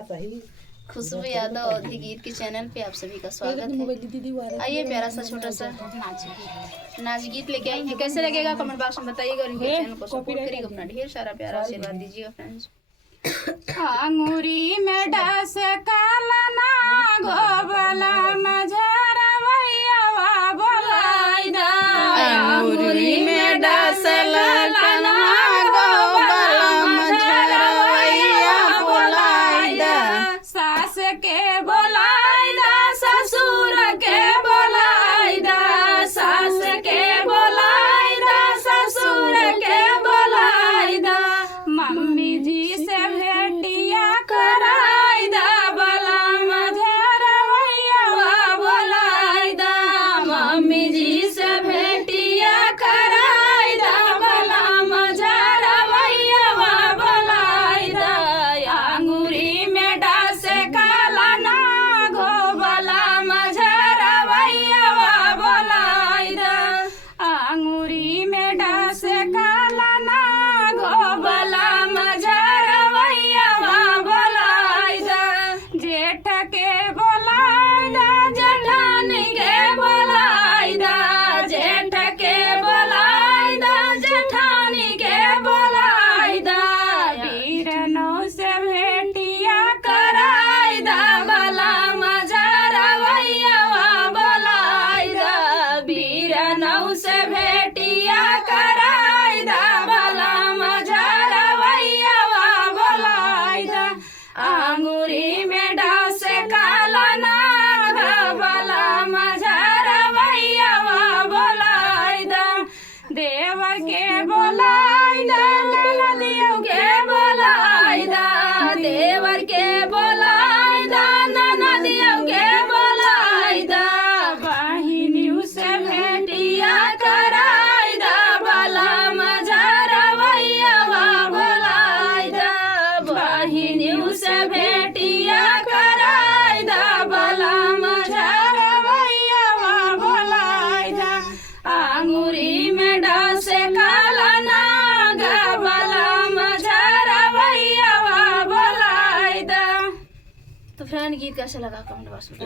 खुशबू यादव अवधि गीत के चैनल पे आप सभी का स्वागत है। आइए प्यारा सा छोटा सा नाच गीत लेके आई है। कैसे लगेगा कमेंट बॉक्स में बताइएगा और इनके चैनल को सपोर्ट करिएगा, अपना ढेर सारा प्यारा आशीर्वाद दीजिएगा फ्रेंड्स। अंगूरी में डास काला ना गोबला मझरा भैया बोलाई दा। अंगूरी में डास काला ना गोबला मझरा भैया बोलाई दा। सास के बोलाई दा, ससुर के बोलाई दा, सास के बोलाई दा, ससुर के बोलाई दा। मम्मी जी से भेटिया कराई दा, बला मझरा भैया बोलाई दा। मम्मी जी से भेटिया कराई दा, बला मझरा भैया बोलाई दा। अंगूरी में डास काला ना गोबला मझरा भैया बोलाई दा। अंगूरी में डास काला ना गोबला मझरा भैया बोलाई दा। जेठ के बोलाई दा, जेठानी के बोलाई दा, जेठ के बोलाई दा, जेठानी के बोलाई दा। वीरनौ से भेटिया कराई दा, बला मझरा भैया बोलाई दा। वीरनौ से भेटिया कराई दा, बला मझरा भैया बोलाई दा। अंगूरी में डास काला ना बला मझरा भैया बोलाई दा। देवर के बोलाई दा, ननदियों के बोलाई दा, देवर के बोलाई दा, ननदियों के बोलाई दा। बहिनियों से भेटिया कराई दा, बला मझरा भैया बोलाई दा। बहिनियों से भेटिया कराई दा, बला मझरा भैया बोलाई दा। अंगूरी में डास काला ना बला मझरा भैया बोलाई दा। तो फ्रेंड गीत कैसे लगा कमेंट बॉक्स में